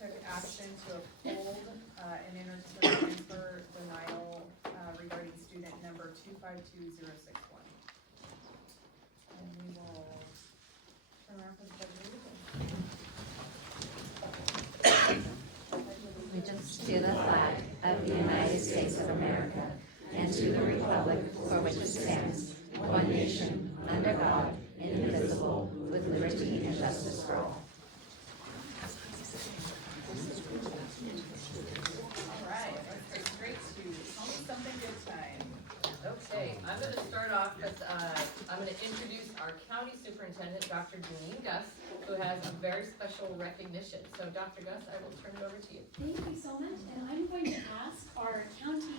took action to uphold an inter-transfer denial regarding student number 252061. And we will turn around for the pledge of allegiance. Allegiance to the flag of the United States of America and to the republic for which it stands, one nation, under God, indivisible, with liberty and justice for all. All right, let's go straight to Tell Me Something Good time. Okay, I'm going to start off with, I'm going to introduce our county superintendent, Dr. Janine Gus, who has a very special recognition. So Dr. Gus, I will turn it over to you. Thank you so much, and I'm going to ask our county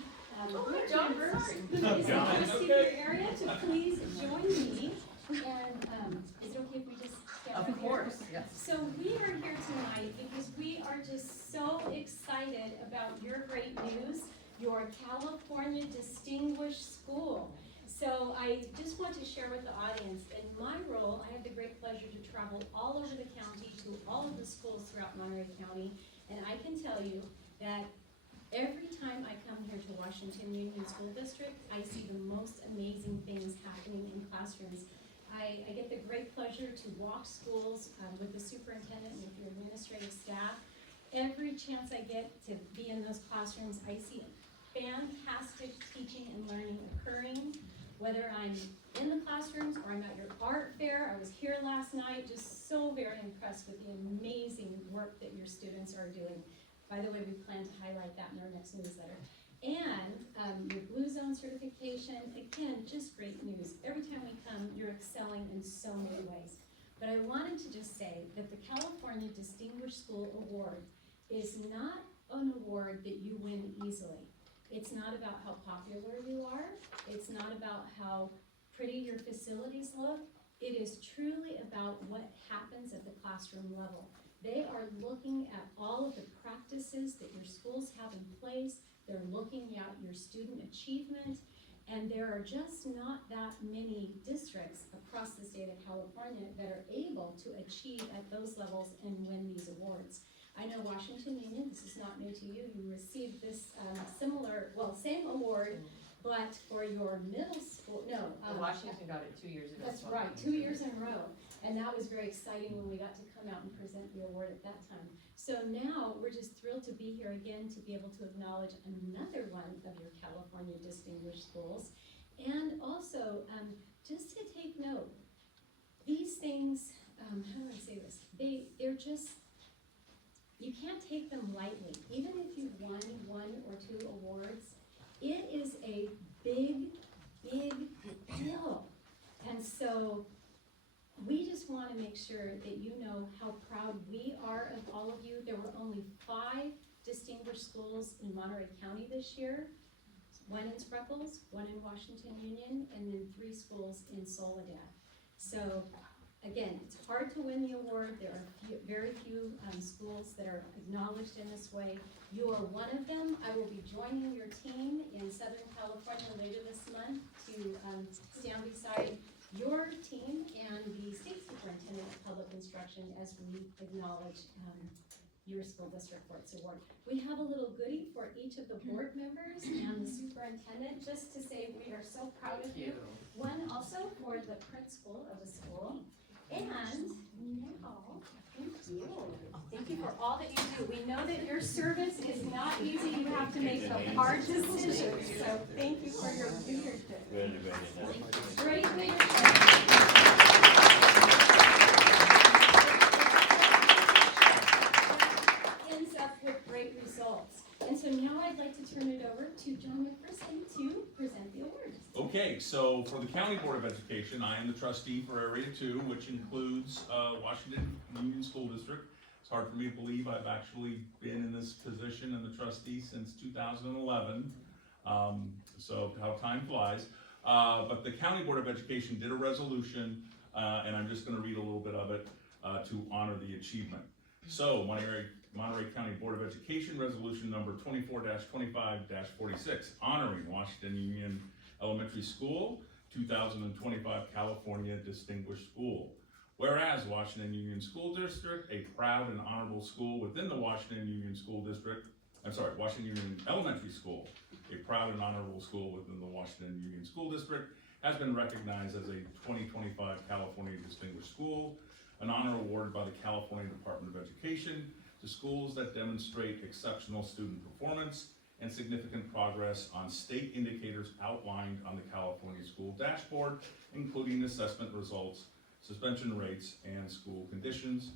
board John, members sorry. who is in the speaker area to please join me. And is it okay if we just stand up Of here? course, yes. So we are here tonight because we are just so excited about your great news, your California Distinguished School. So I just want to share with the audience, in my role, I have the great pleasure to travel all over the county to all of the schools throughout Monterey County, and I can tell you that every time I come here to Washington Union School District, I see the most amazing things happening in classrooms. I get the great pleasure to walk schools with the superintendent and with your administrative staff. Every chance I get to be in those classrooms, I see fantastic teaching and learning occurring. Whether I'm in the classrooms or I'm at your art fair, I was here last night, just so very impressed with the amazing work that your students are doing. By the way, we plan to highlight that in our next newsletter. And your Blue Zone certification, again, just great news. Every time we come, you're excelling in so many ways. But I wanted to just say that the California Distinguished School Award is not an award that you win easily. It's not about how popular you are. It's not about how pretty your facilities look. It is truly about what happens at the classroom level. They are looking at all of the practices that your schools have in place. They're looking at your student achievement, and there are just not that many districts across the state of California that are able to achieve at those levels and win these awards. I know Washington Union, this is not new to you, you received this same award, but for your middle school, Washington got it 2 years ago. that's right, 2 years in a row. And that was very exciting when we got to come out and present the award at that time. So now we're just thrilled to be here again to be able to acknowledge another one of your California Distinguished Schools. And also, just to take note, these things, how do I say this? They're just, you can't take them lightly. Even if you've won 1 or 2 awards, it is a big, big deal. And so we just want to make sure that you know how proud we are of all of you. There were only 5 distinguished schools in Monterey County this year. 1 in Spreckles, 1 in Washington Union, and then 3 schools in Soledad. So again, it's hard to win the award. There are very few schools that are acknowledged in this way. You are one of them. I will be joining your team in Southern California later this month to stand beside your team and the state superintendent of public instruction as we acknowledge your school district for its award. We have a little goodie for each of the board members and the superintendent, just to say we are so proud of you. One also for the principal of the school. And now, thank you for all that you do. We know that your service is not easy. You have to make some hard decisions. So thank you for your leadership. Great leadership. Ends up with great results. And so now I'd like to turn it over to John McPherson to present the awards. Okay, so for the County Board of Education, I am the trustee for Area 2, which includes Washington Union School District. It's hard for me to believe I've actually been in this position and the trustee since 2011. So how time flies. But the County Board of Education did a resolution, and I'm just going to read a little bit of it to honor the achievement. So Monterey County Board of Education Resolution number 24-25-46, honoring Washington Union Elementary School 2025 California Distinguished School. Whereas Washington Washington Union School District, a proud and honorable school within the Washington Union School District, Washington Union Elementary School, a proud and honorable school within the Washington Union School District, has been recognized as a 2025 California Distinguished School, an honor awarded by the California Department of Education to schools that demonstrate exceptional student performance and significant progress on state indicators outlined on the California School Dashboard, including assessment results, suspension rates, and school conditions,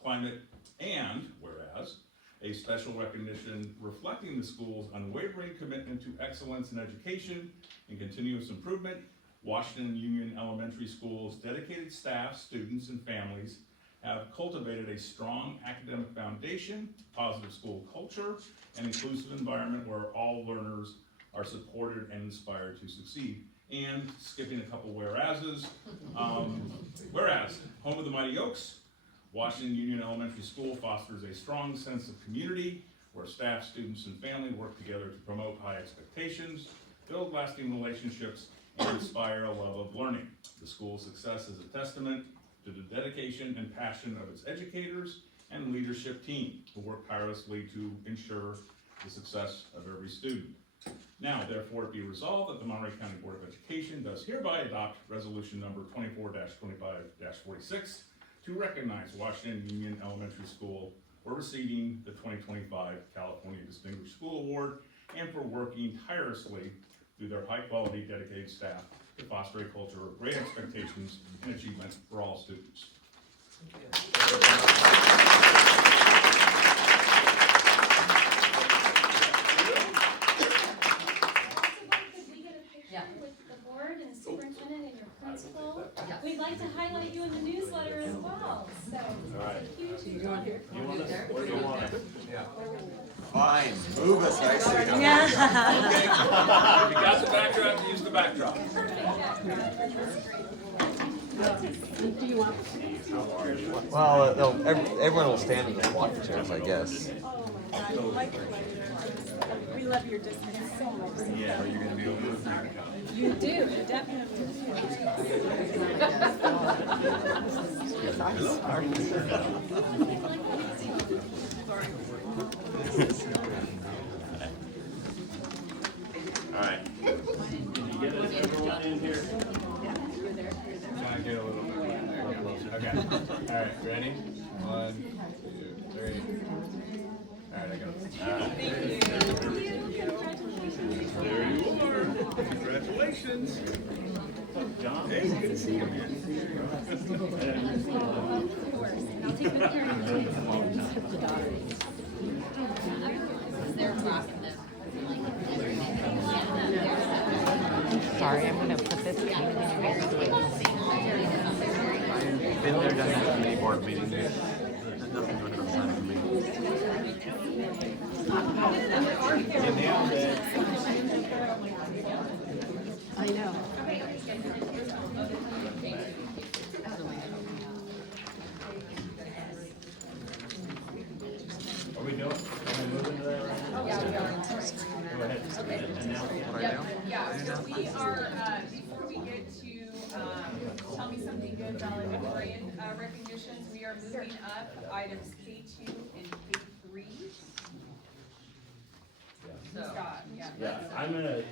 climate, and whereas a special recognition reflecting the school's unwavering commitment to excellence in education and continuous improvement, Washington Union Elementary School's dedicated staff, students, and families have cultivated a strong academic foundation, positive school culture, and inclusive environment where all learners are supported and inspired to succeed. And skipping a couple whereases, whereas home of the Mighty Oaks, Washington Union Elementary School fosters a strong sense of community where staff, students, and family work together to promote high expectations, build lasting relationships, and inspire a love of learning. The school's success is a testament to the dedication and passion of its educators and leadership team who work tirelessly to ensure the success of every student. Now, therefore, it be resolved that the Monterey County Board of Education does hereby adopt resolution number 24-25-46 to recognize Washington Union Elementary School for receiving the 2025 California Distinguished School Award and for working tirelessly through their high-quality, dedicated staff to foster a culture of great expectations and achievement for all students. Could we get a picture Yeah. with the board and superintendent and your principal? Yeah. We'd like to highlight you in the newsletter as well, so. All right. Huge. You want us, where do you want us? Fine, move us nicely. Okay. If you got the backdrop, use the backdrop. Well, everyone will stand in the walking chairs, I guess. We love your district so much. Yeah, are you gonna be able to? You do, definitely. All right. Can you get us everyone in here? Try to get a little bit closer. Okay. All right, ready? 1, 2, 3. All right, I got it. All right. There you are. Congratulations. John. Hey, good to see you, man. Sorry, I'm gonna put this in. Been there, done that committee board meeting. Nothing good enough time for me. You nailed it. I know. Are we doing? Are we moving to that right now? Yeah, we are. Go ahead. Announce it. Yep, yeah, so we are, before we get to, tell me something good, valedictorian, recognitions, we are moving up items K2 and K3. So, Scott, yeah. Yeah,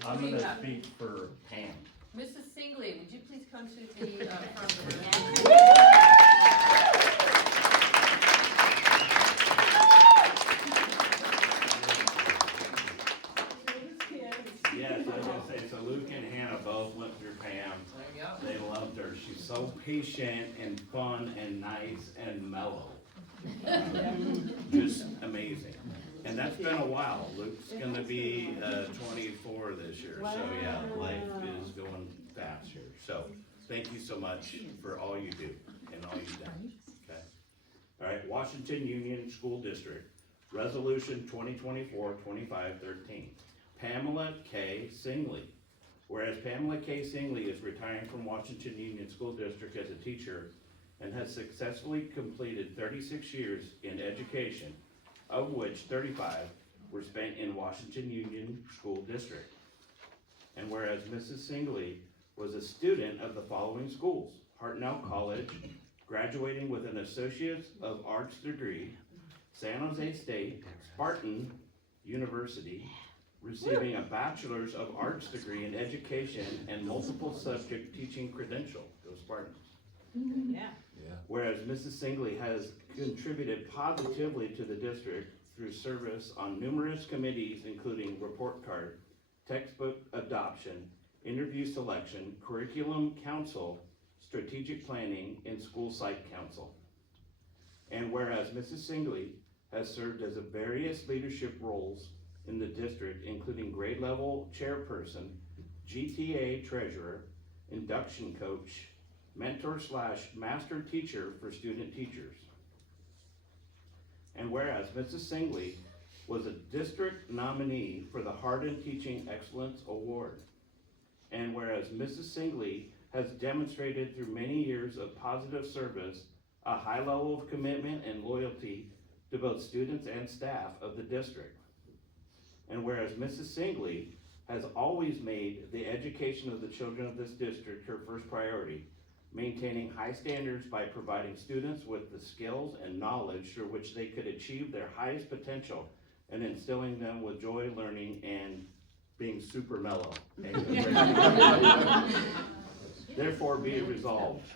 I'm gonna speak for Pam. Mrs. Singley, would you please come to the front of the room? Yes, I was gonna say, so Luke and Hannah both went through Pam. There you go. They loved her. She's so patient and fun and nice and mellow. Just amazing. And that's been a while. Luke's gonna be 24 this year, so yeah, life is going fast here. So, thank you so much for all you do and all you've done, okay? All right, Washington Union School District, Resolution 2024-2513. Pamela K. Singley. Whereas Pamela K. Singley is retiring from Washington Union School District as a teacher and has successfully completed 36 years in education, of which 35 were spent in Washington Union School District. And whereas Mrs. Singley was a student of the following schools: Hartnell College, graduating with an Associate of Arts degree, San Jose State Spartan University, receiving a Bachelor's of Arts degree in Education and multiple subject teaching credential. Go Spartans. Yeah. Whereas Mrs. Singley has contributed positively to the district through service on numerous committees, including report card, textbook adoption, interview selection, curriculum council, strategic planning, and school site council. And whereas Mrs. Singley has served as various leadership roles in the district, including grade level chairperson, GTA treasurer, induction coach, mentor/master teacher for student teachers. And whereas Mrs. Singley was a district nominee for the Hardin Teaching Excellence Award. And whereas Mrs. Singley has demonstrated through many years of positive service a high level of commitment and loyalty to both students and staff of the district. And whereas Mrs. Singley has always made the education of the children of this district her first priority, maintaining high standards by providing students with the skills and knowledge through which they could achieve their highest potential, and instilling them with joy, learning, and being super mellow. Therefore be it resolved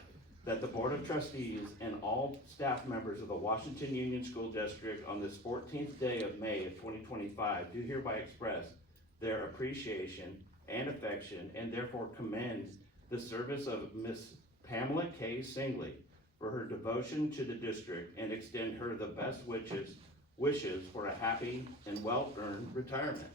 that the Board of Trustees and all staff members of the Washington Union School District on this 14th day of May of 2025 do hereby express their appreciation and affection, and therefore commend the service of Miss Pamela K. Singley for her devotion to the district, and extend her the best wishes for a happy and well-earned retirement.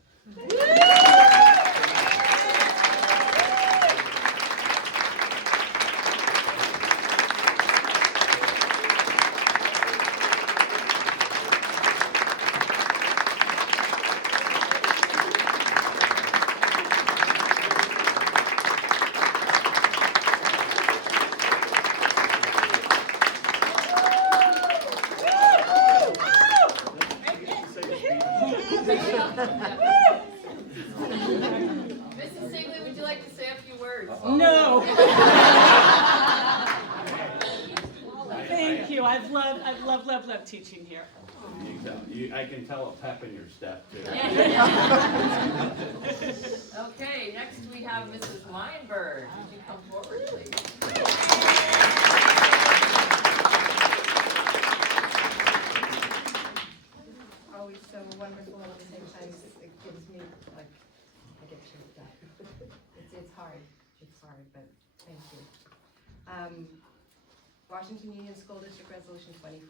Mrs. Singley, would you like to say a few words? No. Thank you. I've loved teaching here. I can tell a pep in your step too. Okay, next we have Mrs. Meinberg. Would you come forward, please? Always so wonderful, at the same time, it gives me, like, I get choked up. It's hard, but thank you. Washington Union School District Resolution 2024-2513,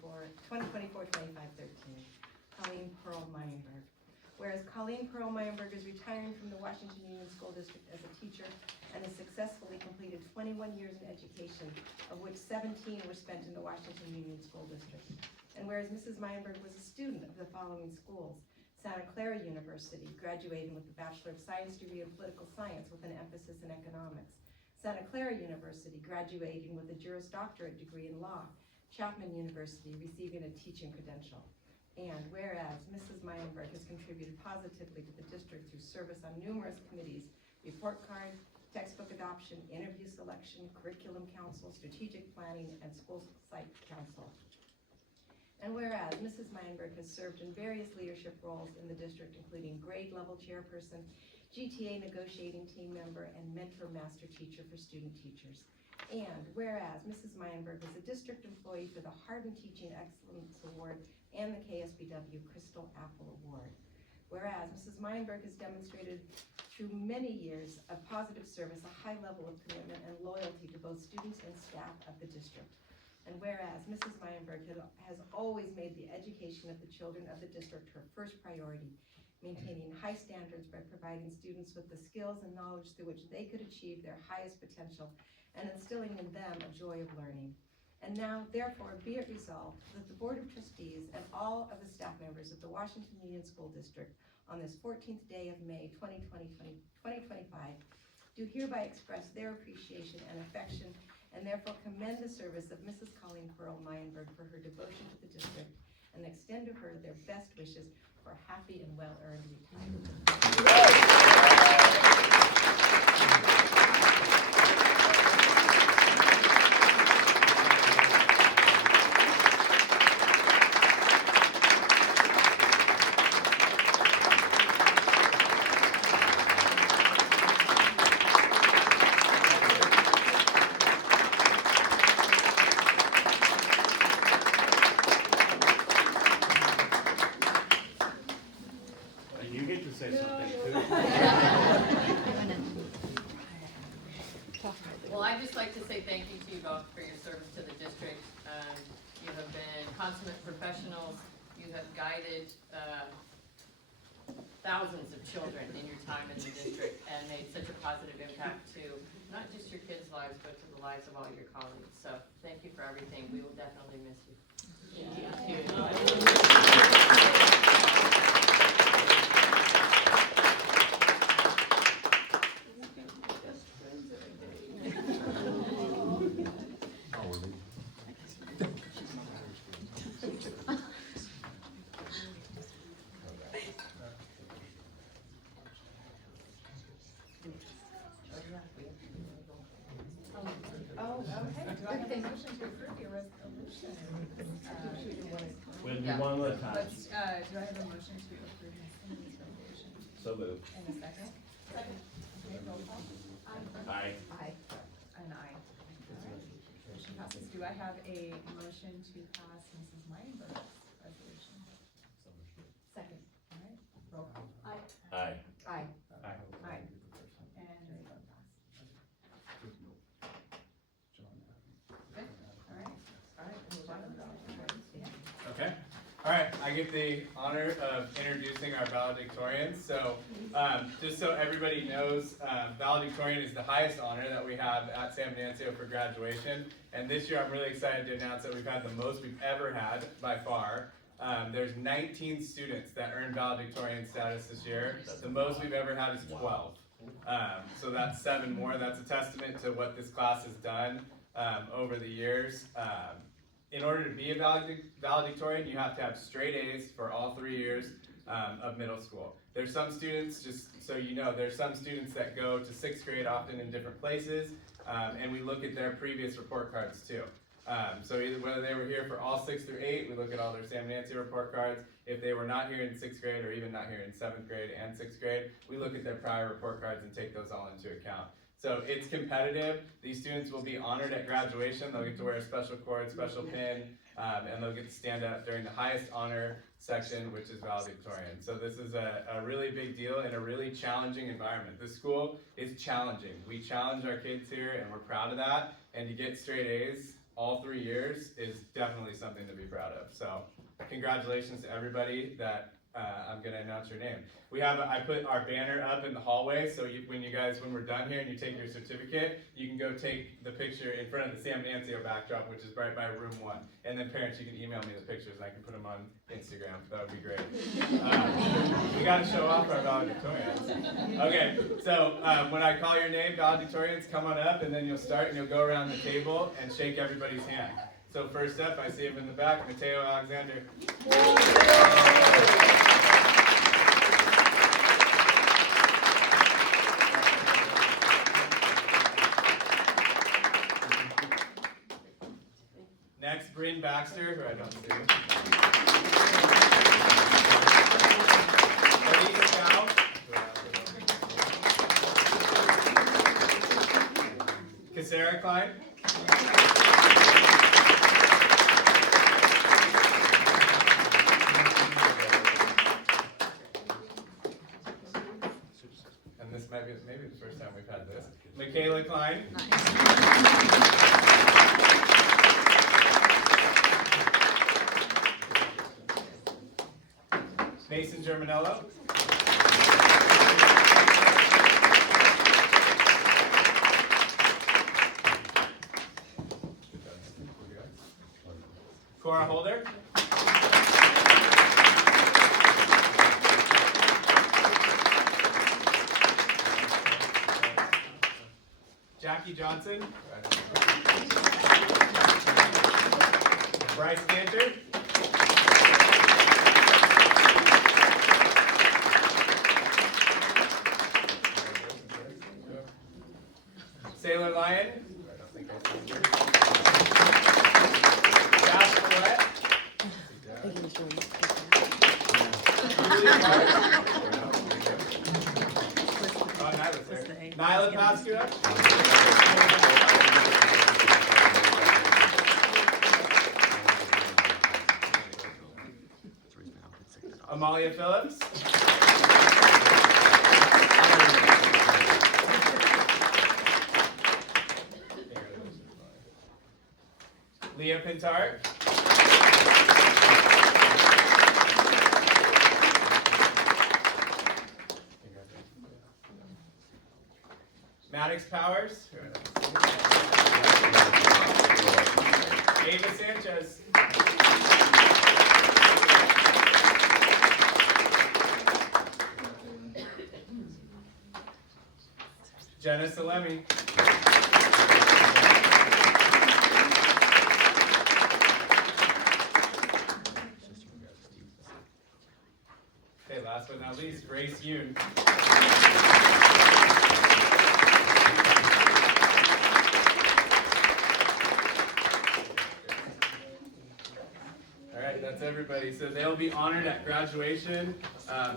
Colleen Pearl Meinberg. Whereas Colleen Pearl Meinberg is retiring from the Washington Union School District as a teacher and has successfully completed 21 years in education, of which 17 were spent in the Washington Union School District. And whereas Mrs. Meinberg was a student of the following schools: Santa Clara University, graduating with the Bachelor of Science degree in Political Science with an emphasis in economics; Santa Clara University, graduating with a Juris Doctorate degree in law; Chapman University, receiving a teaching credential. And whereas Mrs. Meinberg has contributed positively to the district through service on numerous committees: report card, textbook adoption, interview selection, curriculum council, strategic planning, and school site council. And whereas Mrs. Meinberg has served in various leadership roles in the district, including grade level chairperson, GTA negotiating team member, and mentor master teacher for student teachers. And whereas Mrs. Meinberg is a district employee for the Hardin Teaching Excellence Award and the KSBW Crystal Apple Award. Whereas Mrs. Meinberg has demonstrated through many years of positive service a high level of commitment and loyalty to both students and staff of the district. And whereas Mrs. Meinberg has always made the education of the children of the district her first priority, maintaining high standards by providing students with the skills and knowledge through which they could achieve their highest potential, and instilling in them a joy of learning. And now, therefore, be it resolved that the Board of Trustees and all of the staff members of the Washington Union School District on this 14th day of May 2025 do hereby express their appreciation and affection, and therefore commend the service of Mrs. Colleen Pearl Meinberg for her devotion to the district, and extend to her their best wishes for a happy and well-earned retirement. consummate professionals. You have guided thousands of children in your time in the district and made such a positive impact to not just your kids' lives, but to the lives of all your colleagues. So thank you for everything. We will definitely miss you. Oh, okay, do I have a motion to approve your resolution? We'll do Yeah. one at a time. Let's, do I have a motion to approve Cindy's resolution? So moved. And a second? Second. Okay, roll call. Aye. Aye. An aye. Alright. Motion passes. Do I have a motion to pass Mrs. Meinberg's resolution? Second. Alright, roll call. Aye. Aye. Aye. And they both pass. Good, alright, move on to the valedictorians. Okay, all right, I get the honor of introducing our valedictorians. So, just so everybody knows, valedictorian is the highest honor that we have at San Venancio for graduation. And this year, I'm really excited to announce that we've had the most we've ever had by far. There's 19 students that earned valedictorian status this year. The most we've ever had is 12. So that's 7 more. That's a testament to what this class has done over the years. In order to be a valedictorian, you have to have straight A's for all 3 years of middle school. There's some students, just so you know, there's some students that go to 6th grade often in different places, and we look at their previous report cards too. So either whether they were here for all 6 through 8, we look at all their San Venancio report cards. If they were not here in 6th grade or even not here in 7th grade and 6th grade, we look at their prior report cards and take those all into account. So it's competitive. These students will be honored at graduation. They'll get to wear a special cord, special pin, and they'll get to stand up during the highest honor section, which is valedictorian. So this is a really big deal in a really challenging environment. This school is challenging. We challenge our kids here, and we're proud of that. And to get straight A's all 3 years is definitely something to be proud of. So congratulations to everybody that I'm gonna announce your name. I put our banner up in the hallway, so when we're done here and you take your certificate, you can go take the picture in front of the San Venancio backdrop, which is right by room 1. And then parents, you can email me the pictures and I can put them on Instagram. That would be great. We gotta show off our valedictorians. Okay, so when I call your name, valedictorians, come on up, and then you'll start and you'll go around the table and shake everybody's hand. So first up, I see him in the back, Mateo Alexander. Next, Bryn Baxter, who I don't see. Elise Chow. Cassara Klein. And this might be maybe the first time we've had this. Michaela Klein. Mason Germanello. Cora Holder. Jackie Johnson. Bryce Cantor. Sailor Lion. Josh Collette. Oh, Nyla's there. Nyla Pascua. Amalia Phillips. Leah Pintart. Maddox Powers. Ava Sanchez. Jenna Salemi. Okay, last but not least, Grace Yoon. All right, that's everybody. So they'll be honored at graduation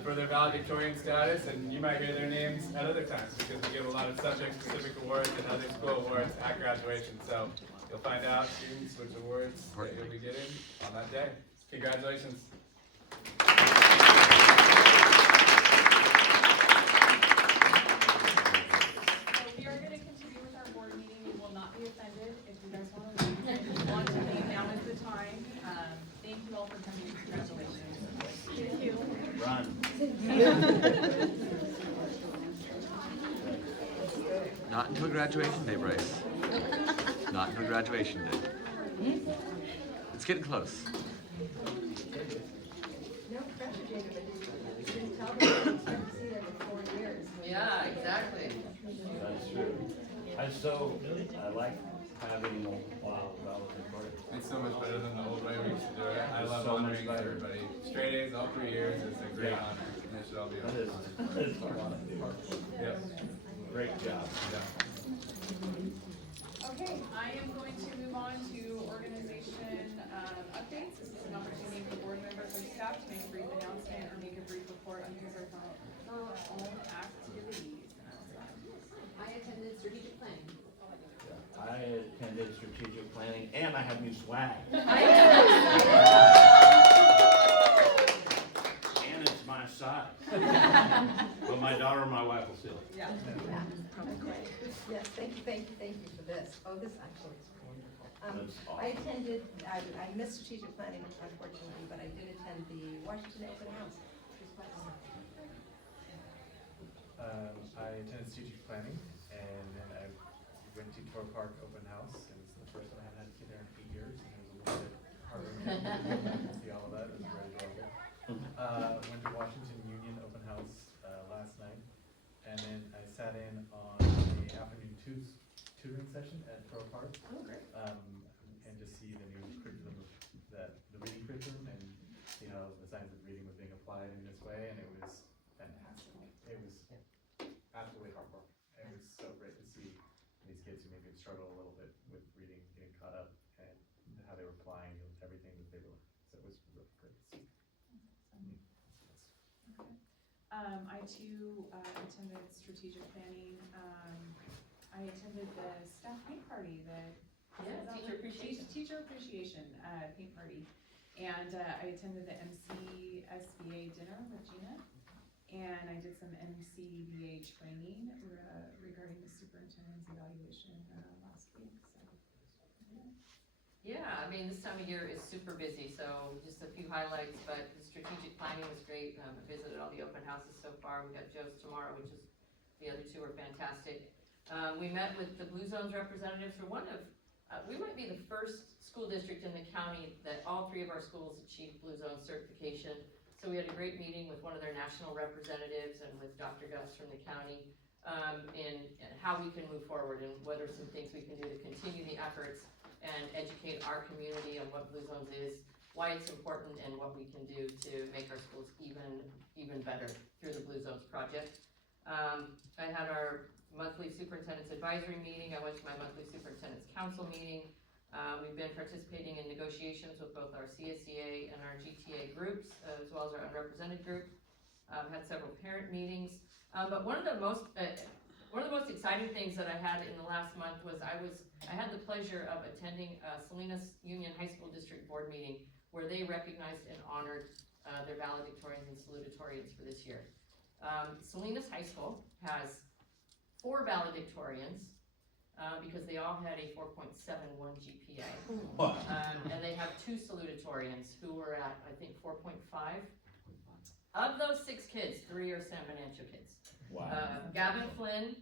for their valedictorian status, and you might hear their names at other times because we give a lot of subject-specific awards and other school awards at graduation. So you'll find out students which awards that you'll be getting on that day. Congratulations. So we are gonna continue with our board meeting. We will not be offended if you guys wanna leave. If you want to leave, now is the time. Thank you all for coming. Congratulations. Thank you. Run. Not until graduation day, Bryce. Not until graduation day. It's getting close. No pressure, Jacob, but you didn't tell them, you expect to see them in 4 years. Yeah, exactly. That's true. I like having valedictorian. It's so much better than the old way we used to do it. I love So much honoring better. everybody. Straight A's all 3 years. It's a great Yeah. honor. And it should all be That honored. is a lot of work. Yep. Great job. Yeah. Okay, I am going to move on to organization updates. This is an opportunity for board members or staff to make a brief announcement or make a brief report on his or her own activities. I attended strategic planning. I attended strategic planning and I have new swag. And it's my size. But my daughter and my wife will steal it. Yeah. Yes, thank you for this. Oh, this actually is wonderful. That's awesome. I attended, I missed strategic planning unfortunately, but I did attend the Washington Open House. I attended strategic planning, and then I went to Tor Park Open House, and it's the first one I had to get there in 8 years, and it was a little bit harder to see all of that. It was very enjoyable. Went to Washington Union Open House last night, and then I sat in on the afternoon tutoring session at Tor Park. Oh, great. And to see the new curriculum, the reading curriculum, and see how the science of reading was being applied in this way, and it was fantastic. It was absolutely heartwarming. It was so great to see these kids who maybe struggle a little bit with reading, getting caught up, and how they were applying everything that they were. So it was really great to see. I too attended strategic planning. I attended the staff paint party, teacher appreciation paint party. And I attended the MCSBA dinner with Gina. And I did some MCBA training regarding the superintendent's evaluation last week, so. Yeah, I mean, this time of year is super busy, so just a few highlights, but the strategic planning was great. I visited all the open houses so far. We got Joe's tomorrow, which is, the other two are fantastic. We met with the Blue Zones representatives for we might be the first school district in the county that all 3 of our schools achieved Blue Zone certification. So we had a great meeting with one of their national representatives and with Dr. Gus from the county in how we can move forward and what are some things we can do to continue the efforts and educate our community on what Blue Zones is, why it's important, and what we can do to make our schools even better through the Blue Zones project. I had our monthly superintendent's advisory meeting. I went to my monthly superintendent's council meeting. We've been participating in negotiations with both our CSEA and our GTA groups, as well as our unrepresented group. Had several parent meetings. But one of the most exciting things that I had in the last month was I had the pleasure of attending Salinas Union High School District Board meeting where they recognized and honored their valedictorians and salutatorians for this year. Salinas High School has 4 valedictorians because they all had a 4.71 GPA. And they have 2 salutatorians. valedictorians who were at, I think, 4.5. Of those 6 kids, 3 are San Bernardino kids. Wow. Gavin Flynn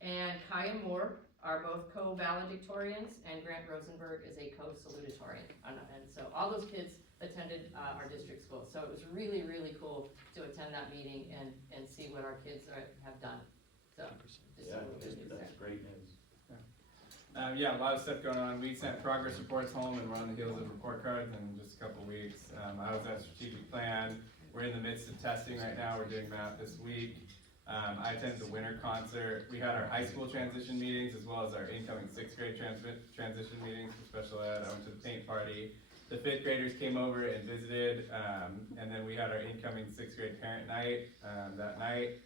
and Kaya Moore are both co-valedictorians, and Grant Rosenberg is a co-salutatorian. And so all those kids attended our district school. So it was really, really cool to attend that meeting and see what our kids have done. So, just Yeah, that's great news. Yeah, a lot of stuff going on. We sent progress reports home and we're on the heels of report cards in just a couple weeks. I was at strategic plan. We're in the midst of testing right now. We're doing that this week. I attended the winter concert. We had our high school transition meetings as well as our incoming 6th grade transition meetings for special ed. I went to the paint party. The 5th graders came over and visited, and then we had our incoming 6th grade parent night that night.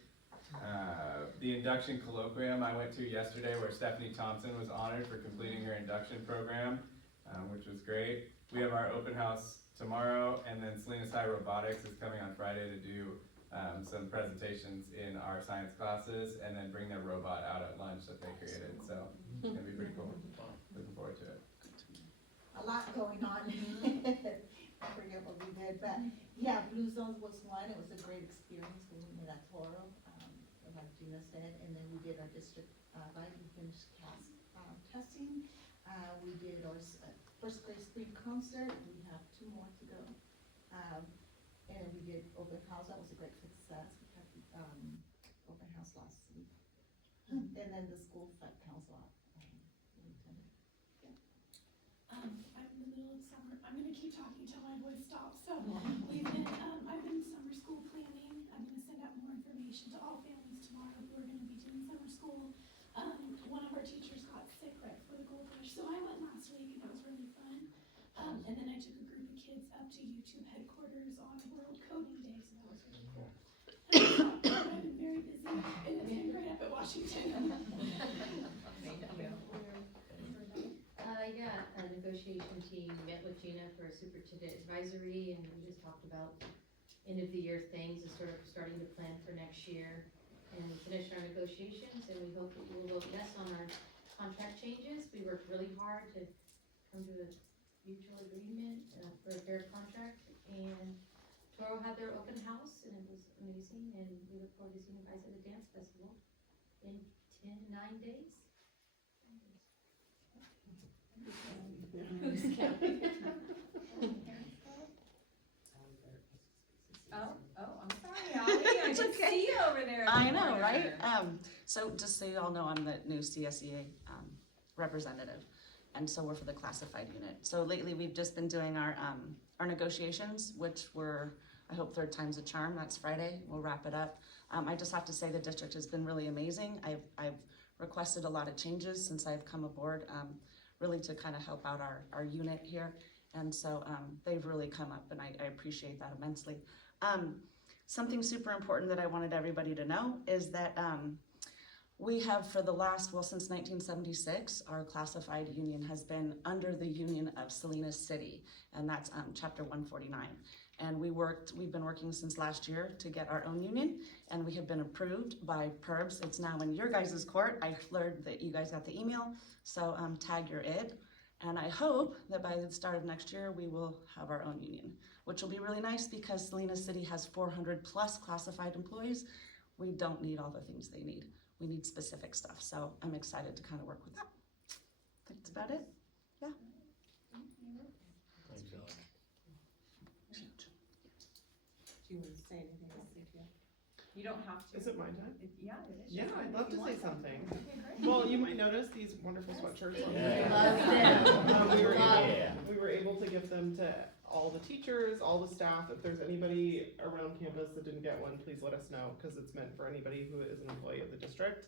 The induction colloquium I went to yesterday where Stephanie Thompson was honored for completing her induction program, which was great. We have our open house tomorrow, and then Salinas High Robotics is coming on Friday to do some presentations in our science classes, and then bring their robot out at lunch that they created, so it's gonna be pretty cool. Looking forward to it. A lot going on. I forget what we did, but yeah, Blue Zones was one. It was a great experience. We met at Toro, like Gina said, and then we did our district, we finished testing. We did our first grade spring concert. We have 2 more to go. And we did open house. That was a great success. We had open house last week. And then the school council. I'm in the middle of summer. I'm gonna keep talking till my voice stops. So we've been, I've been summer school planning. I'm gonna send out more information to all families tomorrow who are gonna be doing summer school. One of our teachers got sick right before the Gold Rush, so I went last week and it was really fun. And then I took a group of kids up to YouTube headquarters on World Coding Day, so that was really cool. I've been very busy, and it's been great up at Washington. Yeah, a negotiation team met with Gina for a superintendent advisory, and we just talked about end of the year things and sort of starting to plan for next year. And we finished our negotiations, and we hope that you will vote yes on our contract changes. We worked really hard to come to a mutual agreement for a fair contract, and Toro had their open house, and it was amazing, and we look forward to seeing you guys at the dance festival in 9 days. I'm sorry, Ollie, I It's didn't okay. see you over there. I know, right? So just so you all know, I'm the new CSEA representative, and so we're for the classified unit. So lately, we've just been doing our negotiations, which were, I hope, 3rd time's a charm. That's Friday. We'll wrap it up. I just have to say the district has been really amazing. I've requested a lot of changes since I've come aboard, really to kind of help out our unit here. And so they've really come up, and I appreciate that immensely. Something super important that I wanted everybody to know is that we have for the last, since 1976, our classified union has been under the Union of Salinas City, and that's Chapter 149. And we've been working since last year to get our own union, and we have been approved by PERBS. It's now in your guys' court. I learned that you guys got the email, so tag your id. And I hope that by the start of next year, we will have our own union, which will be really nice because Salinas City has 400 plus classified employees. We don't need all the things they need. We need specific stuff. So I'm excited to kind of work with that. That's about it. Yeah. Thanks, Alex. Do you want to say anything else, Cynthia? You don't have to. Is it my time? Yeah, it is. Yeah, I'd love to say something. Okay, great. Well, you might notice these wonderful sweatshirts on Yeah. we were able to give them to all the teachers, all the staff. If there's anybody around campus that didn't get one, please let us know, because it's meant for anybody who is an employee of the district.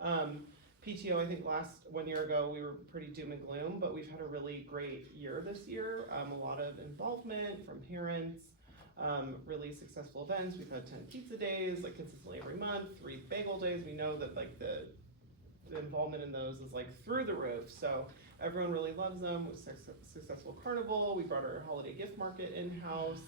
PTO, I think 1 year ago, we were pretty doom and gloom, but we've had a really great year this year. A lot of involvement from parents, really successful events. We've had 10 pizza days, like consistently every month, 3 bagel days. We know that like the involvement in those is like through the roof. So everyone really loves them. It was a successful carnival. We brought our holiday gift market in-house.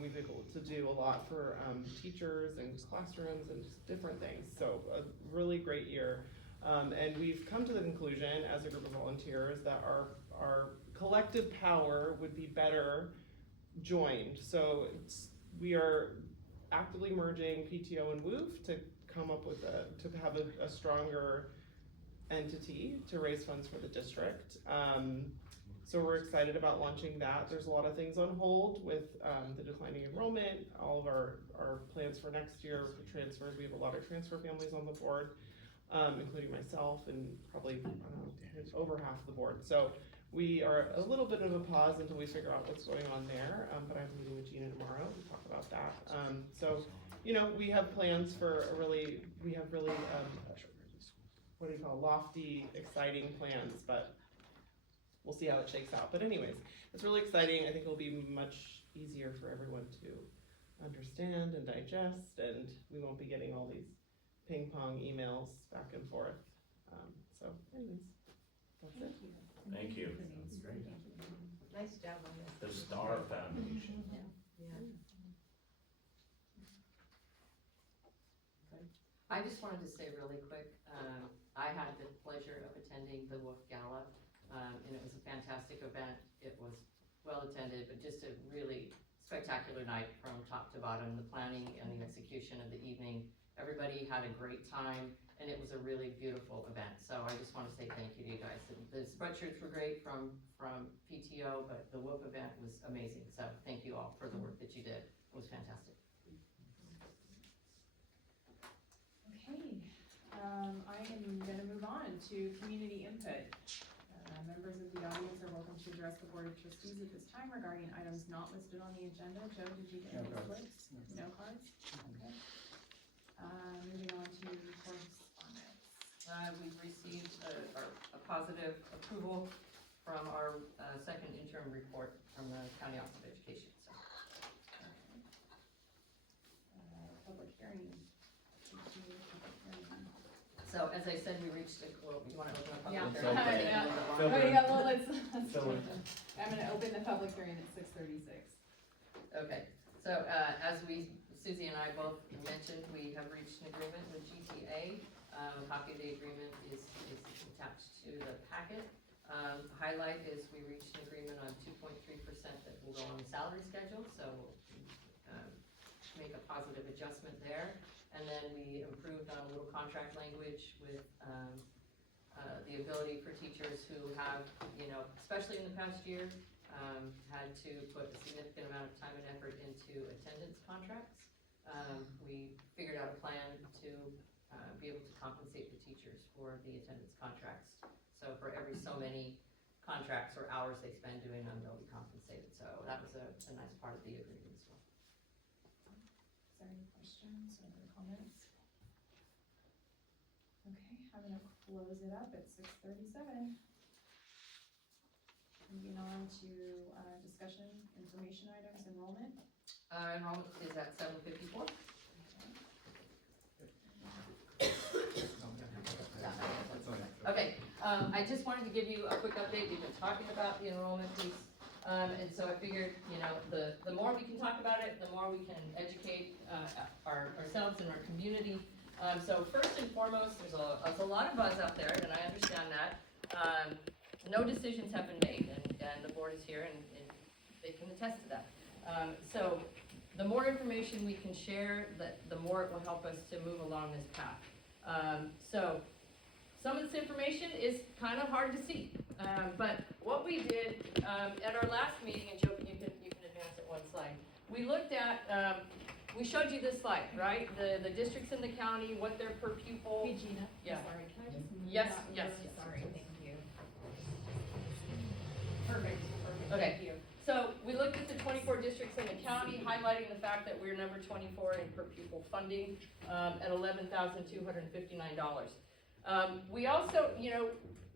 We've been able to do a lot for teachers and classrooms and just different things. So a really great year. And we've come to the conclusion as a group of volunteers that our collective power would be better joined. So we are actively merging PTO and WOOF to come up with to have a stronger entity to raise funds for the district. So we're excited about launching that. There's a lot of things on hold with the declining enrollment, all of our plans for next year for transfers. We have a lot of transfer families on the board, including myself and probably over half the board. So we are a little bit of a pause until we figure out what's going on there, but I'm meeting with Gina tomorrow to talk about that. So, you know, we have plans for what do you call, lofty, exciting plans, but we'll see how it shakes out. But anyways, it's really exciting. I think it'll be much easier for everyone to understand and digest, and we won't be getting all these ping pong emails back and forth. So anyways, that's it. Thank you. That's great. Nice job on this. The Star Foundation. Yeah. I just wanted to say really quick, I had the pleasure of attending the WOOF Gala, and it was a fantastic event. It was well attended, but just a really spectacular night from top to bottom, the planning and the execution of the evening. Everybody had a great time, and it was a really beautiful event. So I just want to say thank you to you guys. The sweatshirts were great from PTO, but the WOOF event was amazing. So thank you all for the work that you did. It was fantastic. Okay, I am gonna move on to community input. Members of the audience are welcome to address the Board of Trustees at this time regarding items not listed on the agenda. Joe, did you get any slips? No cards? Okay. Moving on to correspondence. We've received a positive approval from our second interim report from the County Office of Education. So. Public hearing. So as I said, we reached the, well, you want to open up public Yeah. hearing? Well, let's I'm gonna open the public hearing at 6:36. Okay, so as Susie and I both mentioned, we have reached an agreement with GTA. A copy of the agreement is attached to the packet. Highlight is we reached an agreement on 2.3% that will go on the salary schedule, so we'll make a positive adjustment there. And then we improved on a little contract language with the ability for teachers who have, you know, especially in the past year, had to put a significant amount of time and effort into attendance contracts. We figured out a plan to be able to compensate the teachers for the attendance contracts. So for every so many contracts or hours they spend doing them, they'll be compensated. So that was a nice part of the agreement as well. Is there any questions or comments? Okay, I'm gonna close it up at 6:37. Moving on to discussion, information items, enrollment. Enrollment is at 754. Okay, I just wanted to give you a quick update. We've been talking about the enrollment piece. And so I figured, you know, the more we can talk about it, the more we can educate ourselves and our community. So first and foremost, there's a lot of buzz out there, and I understand that. No decisions have been made, and the board is here, and they can attest to that. So the more information we can share, the more it will help us to move along this path. So some of this information is kind of hard to see, but what we did at our last meeting, and Joe, you can advance it one slide. We looked at, we showed you this slide, right? The districts in the county, what they're per pupil. Hey Gina, Yeah. sorry, can I just move Yes, that? yes, Really yes. Sorry, thank you. Perfect, Okay. thank you. So we looked at the 24 districts in the county, highlighting the fact that we're number 24 in per pupil funding at $11,259. We also, you know,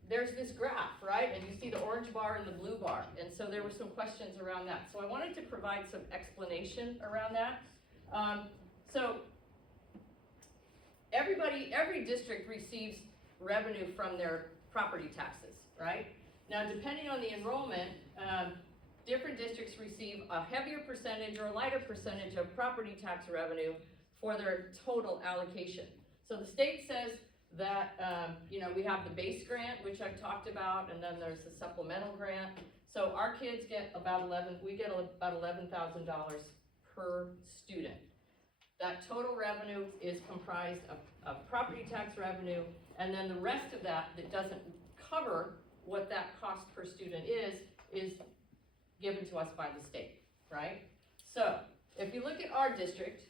there's this graph, right? And you see the orange bar and the blue bar. And so there were some questions around that. So I wanted to provide some explanation around that. So every district receives revenue from their property taxes, right? Now, depending on the enrollment, different districts receive a heavier percentage or a lighter percentage of property tax revenue for their total allocation. So the state says that, you know, we have the base grant, which I've talked about, and then there's the supplemental grant. So our kids get about $11,000 per student. That total revenue is comprised of property tax revenue, and then the rest of that doesn't cover what that cost per student is given to us by the state, right? So, if you look at our district,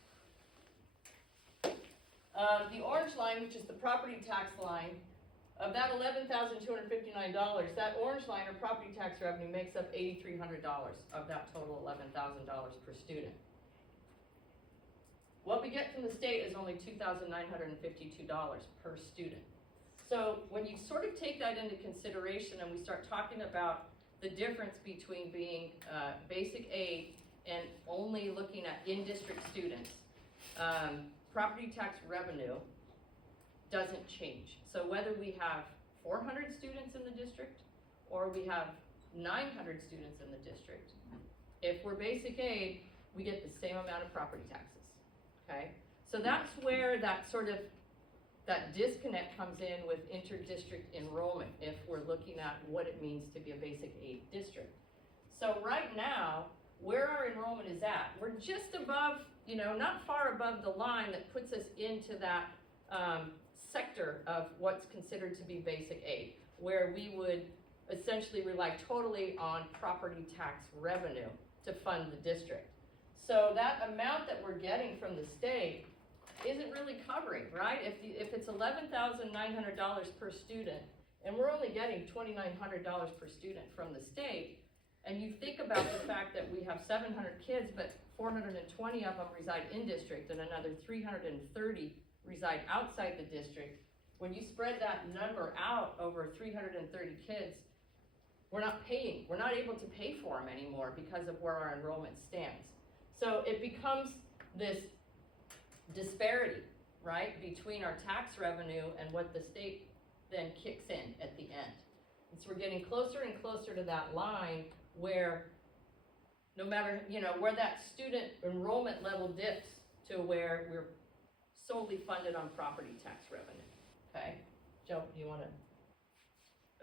the orange line, which is the property tax line, of that $11,259, that orange line or property tax revenue makes up $8,300 of that total $11,000 per student. What we get from the state is only $2,952 per student. So when you sort of take that into consideration and we start talking about the difference between being basic aid and only looking at in-district students, property tax revenue doesn't change. So whether we have 400 students in the district or we have 900 students in the district, if we're basic aid, we get the same amount of property taxes, okay? So that's where that disconnect comes in with inter-district enrollment if we're looking at what it means to be a basic aid district. So right now, where our enrollment is at, we're just above, you know, not far above the line that puts us into that sector of what's considered to be basic aid, where we would essentially rely totally on property tax revenue to fund the district. So that amount that we're getting from the state isn't really covering, right? If it's $11,900 per student, and we're only getting $2,900 per student from the state, and you think about the fact that we have 700 kids, but 420 of them reside in district, and another 330 reside outside the district. When you spread that number out over 330 kids, we're not able to pay for them anymore because of where our enrollment stands. So it becomes this disparity, right, between our tax revenue and what the state then kicks in at the end. And so we're getting closer and closer to that line where no matter, you know, where that student enrollment level dips to where we're solely funded on property tax revenue, okay? Joe, you wanna?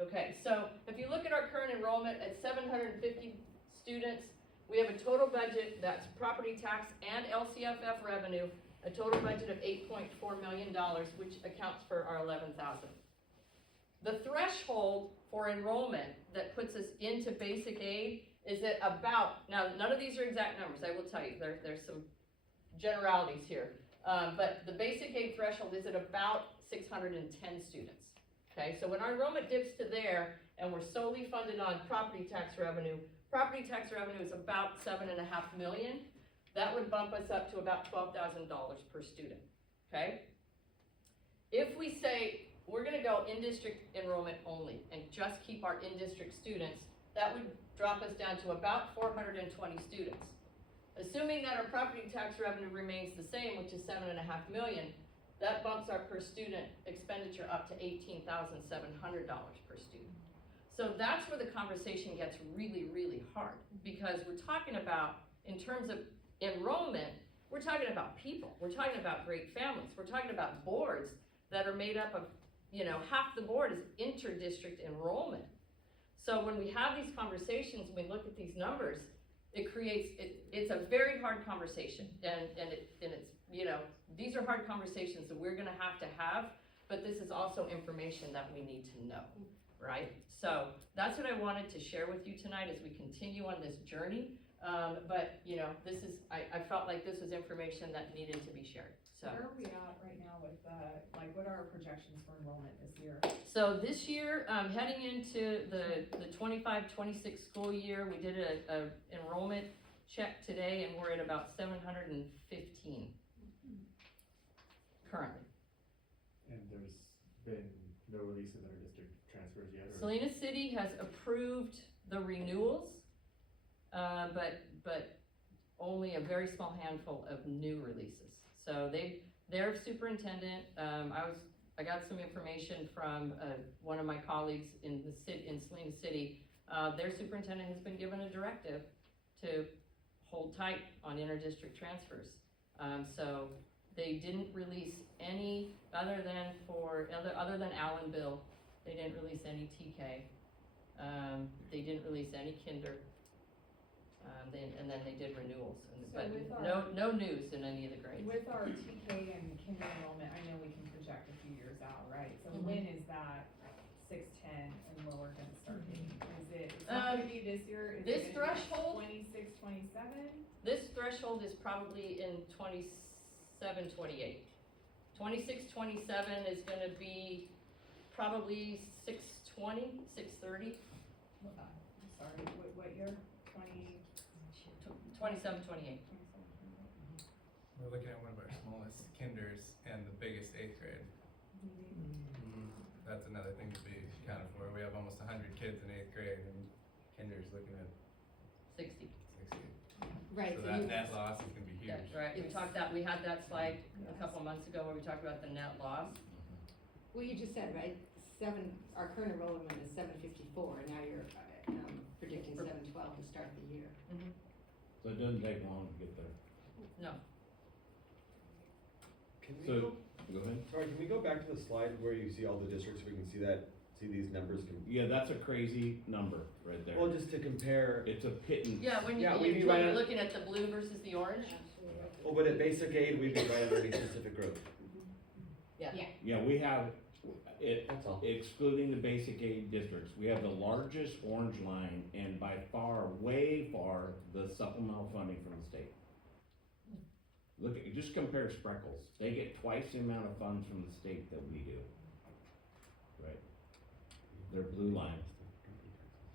Okay, so if you look at our current enrollment at 750 students, we have a total budget that's property tax and LCFF revenue, a total budget of $8.4 million, which accounts for our 11,000. The threshold for enrollment that puts us into basic aid is at about, now none of these are exact numbers, I will tell you, there's some generalities here, but the basic aid threshold is at about 610 students. Okay, so when our enrollment dips to there and we're solely funded on property tax revenue is about $7.5 million. That would bump us up to about $12,000 per student, okay? If we say we're gonna go in-district enrollment only and just keep our in-district students, that would drop us down to about 420 students. Assuming that our property tax revenue remains the same, which is $7.5 million, that bumps our per student expenditure up to $18,700 per student. So that's where the conversation gets really, really hard, because we're talking about, in terms of enrollment, we're talking about people, we're talking about great families, we're talking about boards that are made up of, you know, half the board is inter-district enrollment. So when we have these conversations, we look at these numbers, it's a very hard conversation, and it's, you know, these are hard conversations that we're gonna have, but this is also information that we need to know, right? So that's what I wanted to share with you tonight as we continue on this journey. But you know, I felt like this was information that needed to be shared, so. Where are we at right now with, like, what are our projections for enrollment this year? So this year, heading into the 25-26 school year, we did a enrollment check today, and we're at about 715 currently. And there's been no release of inter-district transfers yet? Or? Salina City has approved the renewals, but only a very small handful of new releases. So their superintendent, I got some information from one of my colleagues in Salina City. Their superintendent has been given a directive to hold tight on inter-district transfers. So They didn't release any, other than Allenville, they didn't release any TK. They didn't release any kinder. And then they did renewals, but with our- no news in any of the grades. With our TK and kinder enrollment, I know we can project a few years out, right? So when is that 6-10 and lower gonna start hitting? Is it's not gonna be this year? Is This it gonna be threshold- 26, 27? This threshold is probably in 27, 28. 26, 27 is gonna be probably 620, 630, I'm sorry, what year? 27, 28. We're looking at one of our smallest kinders and the biggest 8th grade. That's another thing to be accounted for. We have almost 100 kids in 8th grade and kinder's looking at 60. 60. Right, So so that you, net loss is gonna be huge. That's right, we had that slide a couple of months ago where we talked about the net loss. well, you just said, right, our current enrollment is 754, and now you're predicting 712 to start the year. So it doesn't take long to get there. No, Can we So, go, go ahead. sorry, can we go back to the slide where you see all the districts, so we can see these numbers? Yeah, that's a crazy number right there. Well, just to compare, It's a pittance. yeah, when Yeah, we'd be you're right- looking at the blue versus the orange, oh, but at basic aid, we'd be right underneath specific growth. Yeah, we have, That's all. excluding the basic aid districts, we have the largest orange line and by far, way far, the supplemental funding from the state. Look, just compare Spreckles, they get twice the amount of funds from the state that we do. Right? They're blue line,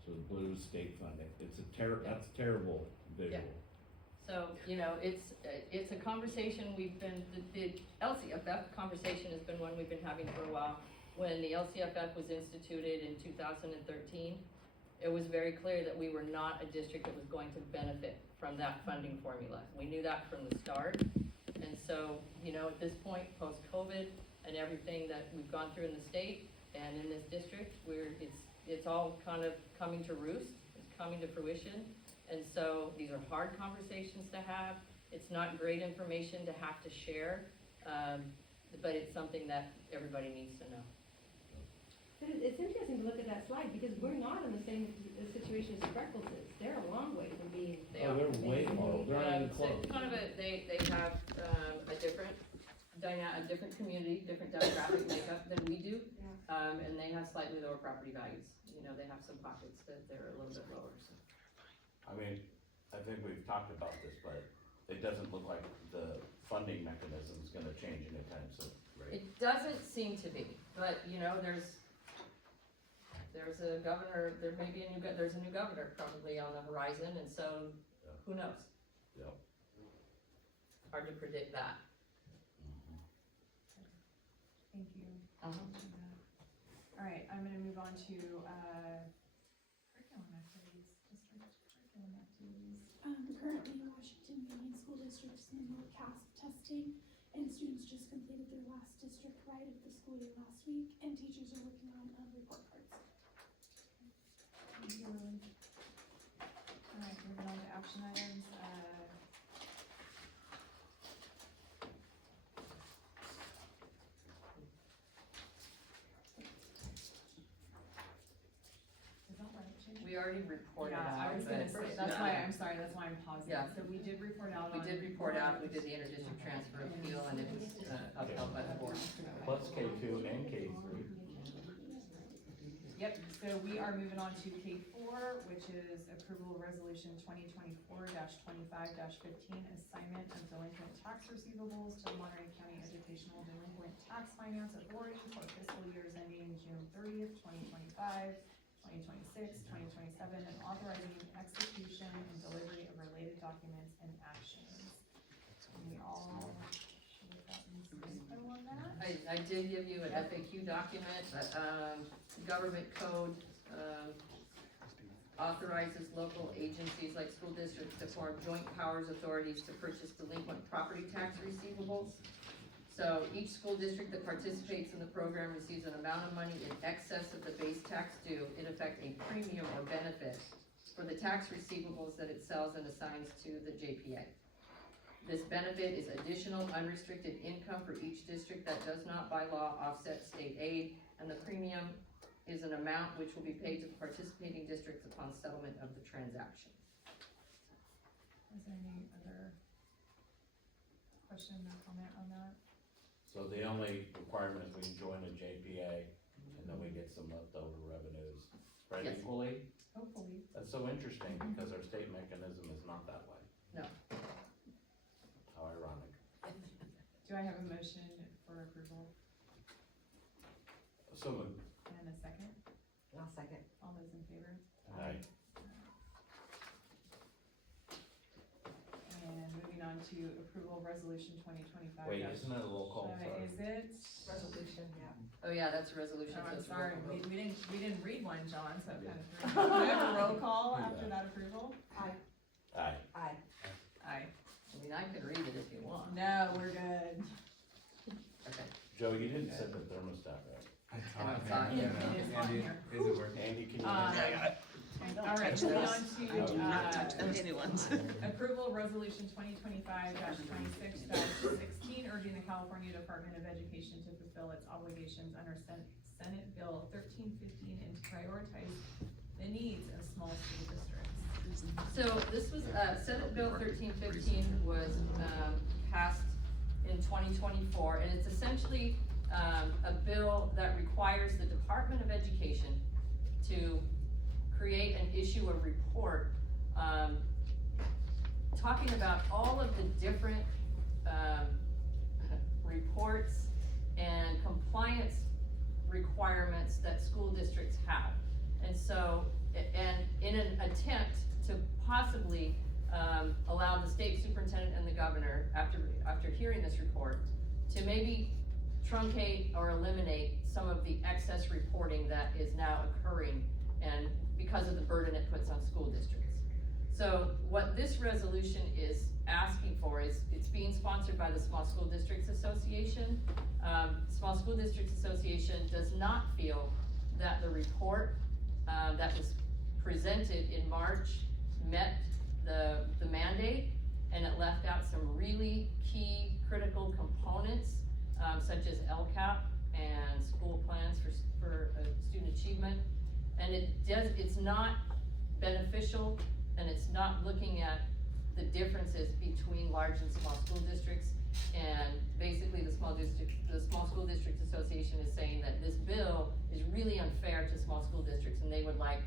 so the blue is state funding, it's that's a terrible visual. so, it's a conversation the LCFF conversation has been one we've been having for a while. When the LCFF was instituted in 2013, it was very clear that we were not a district that was going to benefit from that funding formula. We knew that from the start. And so, at this point, post-COVID and everything that we've gone through in the state and in this district, it's all kind of coming to roost, it's coming to fruition. And so these are hard conversations to have. It's not great information to have to share, but it's something that everybody needs to know. But it's interesting to look at that slide, because we're not in the same situation as Spreckles is. They're a long way from being. Oh, they're way far, they're not even So close. it's kind of they have, a different community, different demographic makeup than we do. And they have slightly lower property values. They have some pockets that they're a little bit lower, so. I mean, I think we've talked about this, but it doesn't look like the funding mechanism is gonna change anytime soon, right? It doesn't seem to be, but, there's a governor, there's a new governor probably on the horizon, and so, who knows? Yep. Hard to predict that. Thank you. All right, I'm gonna move on to, curriculum activities, district curriculum activities. Currently, Washington Union School District is in the middle of CASP testing, and students just completed their last district ride of the school year last week, and teachers are working on report cards. Thank you, Lily. All right, moving on to action items, is that right, Shannon? We already reported out. Yeah, I was gonna say, that's why, I'm sorry, that's why I'm pausing. Yeah. So we did report out We on. did report out, we did the interdistrict transfer appeal, and it was upheld by the board. Plus K2 and K3. Yep, so we are moving on to K4, which is approval of resolution 2024-25-15, assignment of delinquent tax receivables to the Monterey County Educational Delinquent Tax Finance Authority for fiscal years ending June 30th, 2025, 2026, 2027, and authorizing execution and delivery of related documents and actions. And we all should have gotten some info on that. I did give you an FAQ document, but, government code, authorizes local agencies like school districts to form joint powers authorities to purchase delinquent property tax receivables. So each school district that participates in the program receives an amount of money in excess of the base tax due, in effect a premium or benefit for the tax receivables that it sells and assigns to the JPA. This benefit is additional unrestricted income for each district that does not by law offset state aid, and the premium is an amount which will be paid to participating districts upon settlement of the transaction. Is there any other question or comment on that? So the only requirement is we can join a JPA, and then we get some leftover revenues spread Yes. equally? Hopefully. That's so interesting, because our state mechanism is not that way. No. How ironic. Do I have a motion for approval So moved. and a second? I'll second. All those in favor? Aye. And moving on to approval of resolution 2025. Wait, isn't that a roll call? Sorry. Is it? Resolution, yeah. Oh, yeah, that's a resolution. Oh, so I'm it's sorry, roll call. we didn't read one, John, so it kind of threw me. Do we have a roll call after that approval? Aye. Aye. Aye. Aye. I mean, I can read it if you want. No, we're good. Okay. Joe, you didn't set the thermostat right. It's on It here. is on here. Is it working? Andy, can you? All right, moving on I do not touch to, those new ones. approval of resolution 2025-26-16, urging the California Department of Education to fulfill its obligations under Senate Bill 1315 and to prioritize the needs of small school districts. So this was, Senate Bill 1315 was, passed in 2024, and it's essentially, a bill that requires the Department of Education to create and issue a report, talking about all of the different, reports and compliance requirements that school districts have. And so, and in an attempt to possibly, allow the state superintendent and the governor, after hearing this report, to maybe truncate or eliminate some of the excess reporting that is now occurring, and because of the burden it puts on school districts. So what this resolution is asking for is, it's being sponsored by the Small School Districts Association. Small School Districts Association does not feel that the report, that was presented in March met the mandate, and it left out some really key critical components, such as LCAP and school plans for student achievement. And it's not beneficial, and it's not looking at the differences between large and small school districts. And basically the Small School Districts Association is saying that this bill is really unfair to small school districts, and they would like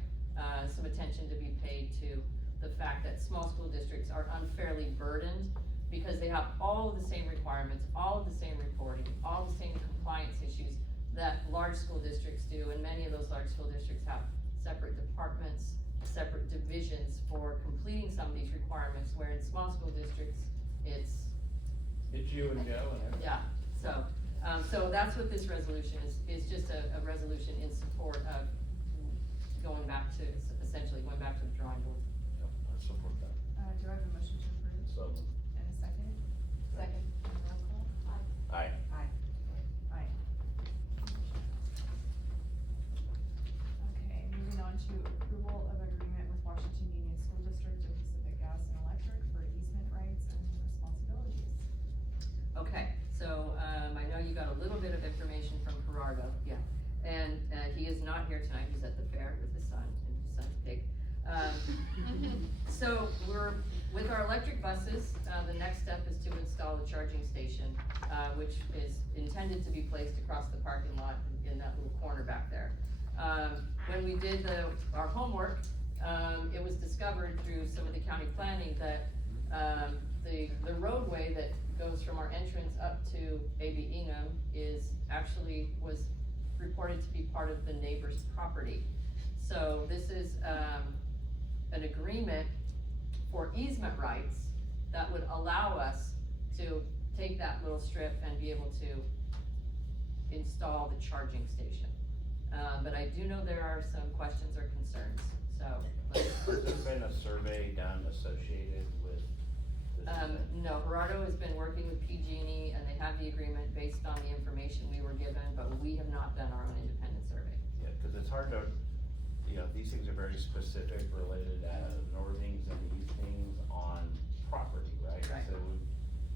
some attention to be paid to the fact that small school districts are unfairly burdened because they have all of the same requirements, all of the same reporting, all the same compliance issues that large school districts do, and many of those large school districts have separate departments, separate divisions for completing some of these requirements, where in small school districts, it's you and Joe and everything. yeah, so that's what this resolution is just a resolution in support of going back to, essentially going back to the drawing board. Yep, I support that. Do I have a motion to approve So, and a second? Second. Roll call? aye. Aye. Okay, moving on to approval of agreement with Washington Union School District and Pacific Gas and Electric for easement rights and responsibilities. Okay, so, I know you got a little bit of information from Gerardo, yeah, and, he is not here tonight, he's at the fair with his son, and his son's pig. So, with our electric buses, the next step is to install a charging station, which is intended to be placed across the parking lot in that little corner back there. When we did our homework, it was discovered through some of the county planning that, the roadway that goes from our entrance up to AB Ingham was reported to be part of the neighbor's property. So this is, an agreement for easement rights that would allow us to take that little strip and be able to install the charging station. But I do know there are some questions or concerns, so. Has there been a survey done associated with this? No, Gerardo has been working with PG&E, and they have the agreement based on the information we were given, but we have not done our own independent survey. Yeah, cause it's hard to, these things are very specific related to northings and eastings on property, right? Right. So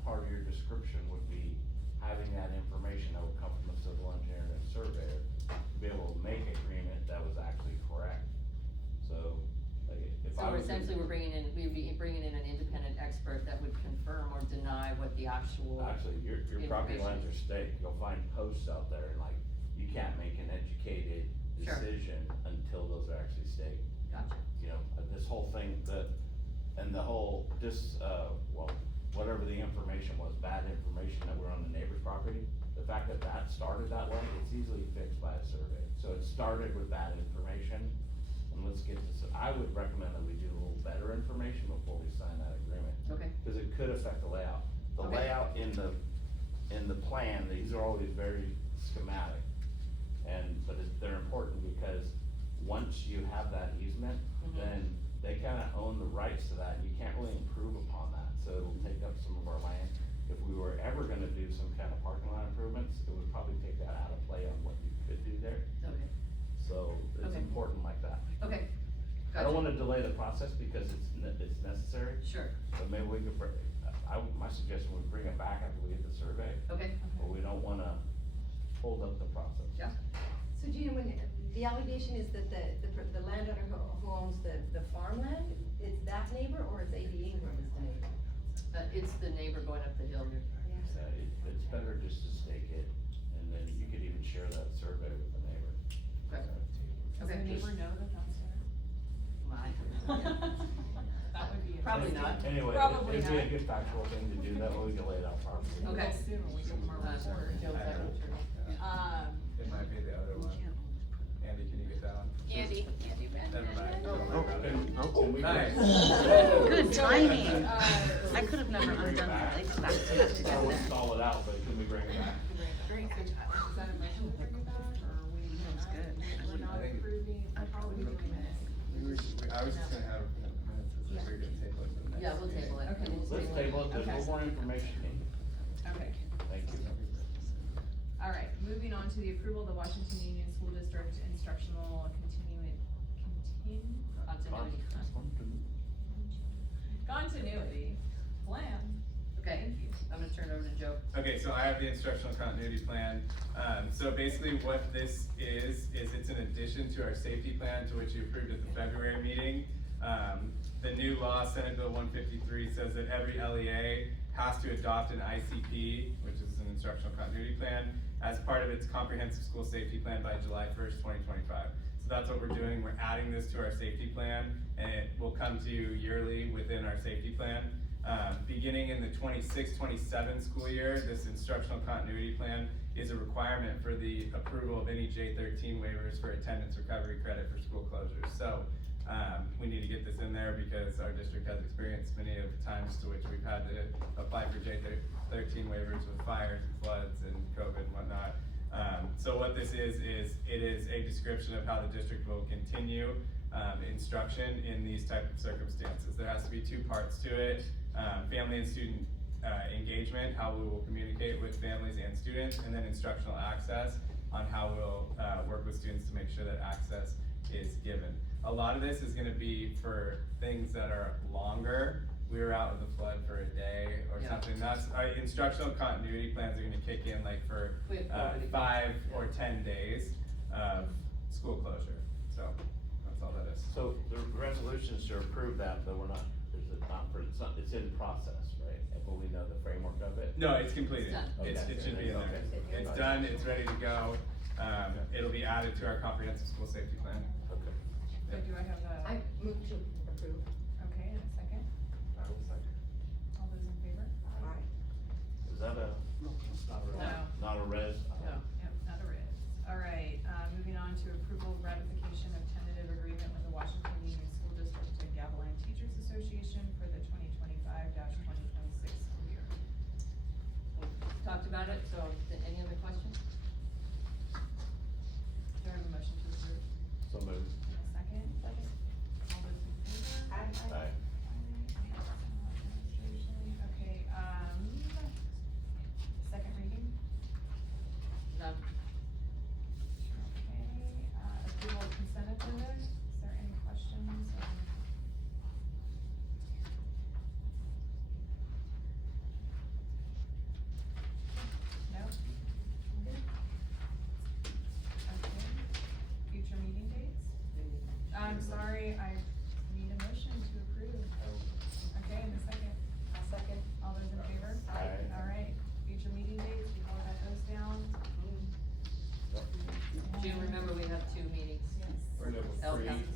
part of your description would be having that information that would come from a civil engineer and a surveyor to be able to make an agreement that was actually correct. So, like, if So I we're was. essentially, we'd be bringing in an independent expert that would confirm or deny what the actual. Actually, your property lines are staked, you'll find posts out there, and like, you can't make an educated Sure. decision until those are actually staked. Gotcha. You know, this whole thing, and the whole, well, whatever the information was, bad information that were on the neighbor's property, the fact that that started that way, it's easily fixed by a survey. So it started with bad information, and let's get this, I would recommend that we do a little better information before we sign that agreement. Okay. Cause it could affect the layout. The Okay. layout in the plan, these are always very schematic. But they're important because once you have that easement, Mhm. then they kinda own the rights to that, and you can't really improve upon that, so it'll take up some of our land. If we were ever gonna do some kind of parking lot improvements, it would probably take that out of play on what you could do there, Okay, so it's Okay. important like that. okay. I don't Gotcha. wanna delay the process because it's necessary, Sure, but maybe we could, my suggestion would bring it back after we get the survey, okay, but we don't wanna hold up the process. yeah. So Gina, when, the allegation is that the landowner who owns the farmland, it's that neighbor, or it's A.B. Ingram is the neighbor? It's the neighbor going up the hill here. It's better just to stake it, and then you could even share that survey with the neighbor. Okay. Does the Okay. neighbor know that that's there? That would be. Probably not. Anyway, Probably it'd be a not. good factual thing to do, that way we can lay it out properly. Okay. Soon, when we give them our report. It might be the other one. Andy, can you get that one? Andy. Never mind. Don't worry about it. Can we- Nice. Good timing. I could have never undone my legs back to that I together. would stall it out, but can we bring it back? Is that a motion to bring it back, or are we? That's good. We're not I think- approving, how are we doing this? I was just gonna have minutes, if we're gonna table it for the next. Yeah, we'll table it. Okay. Let's table it, there's no more information needed. Okay. Thank you. All right, moving on to the approval of the Washington Union School District instructional continuity plan. Okay, Thank you. I'm gonna turn it over to Joe. Okay, so I have the instructional continuity plan. So basically what this is it's an addition to our safety plan, to which you approved at the February meeting. The new law, Senate Bill 153, says that every LEA has to adopt an ICP, which is an instructional continuity plan, as part of its comprehensive school safety plan by July 1st, 2025. So that's what we're doing, we're adding this to our safety plan, and it will come to you yearly within our safety plan. Beginning in the 26-27 school year, this instructional continuity plan is a requirement for the approval of any J13 waivers for attendance recovery credit for school closures. So we need to get this in there because our district has experienced many of the times to which we've had to apply for J13 waivers with fires and floods and COVID and whatnot. So what this is it is a description of how the district will continue instruction in these type of circumstances. There has to be two parts to it. Family and student engagement, how we will communicate with families and students, and then instructional access on how we'll work with students to make sure that access is given. A lot of this is gonna be for things that are longer. We were out with the flood for a day or Yeah. something. That's, our instructional continuity plans are gonna kick in like for We have already- 5 or 10 days of school closure. So that's all that is. So the resolutions to approve that, but we're not, it's in process, right? But we know the framework of it? No, it's completed. It's done. It's, it should be in there. Okay. It's done, it's ready to go. It'll be added to our comprehensive school safety plan. Okay. So do I have a, I move to approve. okay, and a second? I will second. All those in favor? Aye. Is that No. not a res? No. Yep, not a res. All right, moving on to approval ratification of tentative agreement with the Washington Union School District and Gavilan Teachers Association for the 2025-2026 school year. We talked about it, so any other questions? Do I have a motion to approve? So moved. And a second? Second. All those in favor? Aye. I'm sorry, I need a motion to approve. Okay, and a second. I'll second. All those in favor? Aye. All right, future meeting dates, we all got those down. June, remember we have 2 meetings. We're level L 3. counties.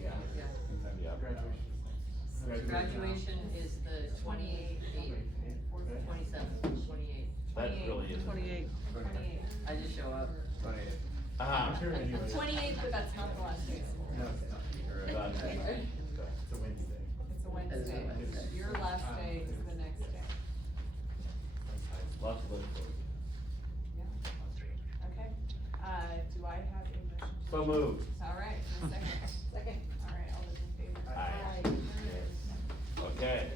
Yeah. Yeah. Graduation. Graduation is the 28th, 27th, 28th. That really is. 28. 28. I just show up. Uh-huh. I'm sure anyway. 28th, but that's not the last day of school. No, it's not. You're about to- It's a Wednesday. It's a Wednesday. Wednesday. Your last day is the next day. Lots of look forward. Okay, do I have a motion? So moved. All right, and a second. Second. All right, all those in favor? Aye. Okay.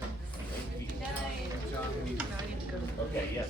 Good night. John, we need Now I need to go. Okay, yes.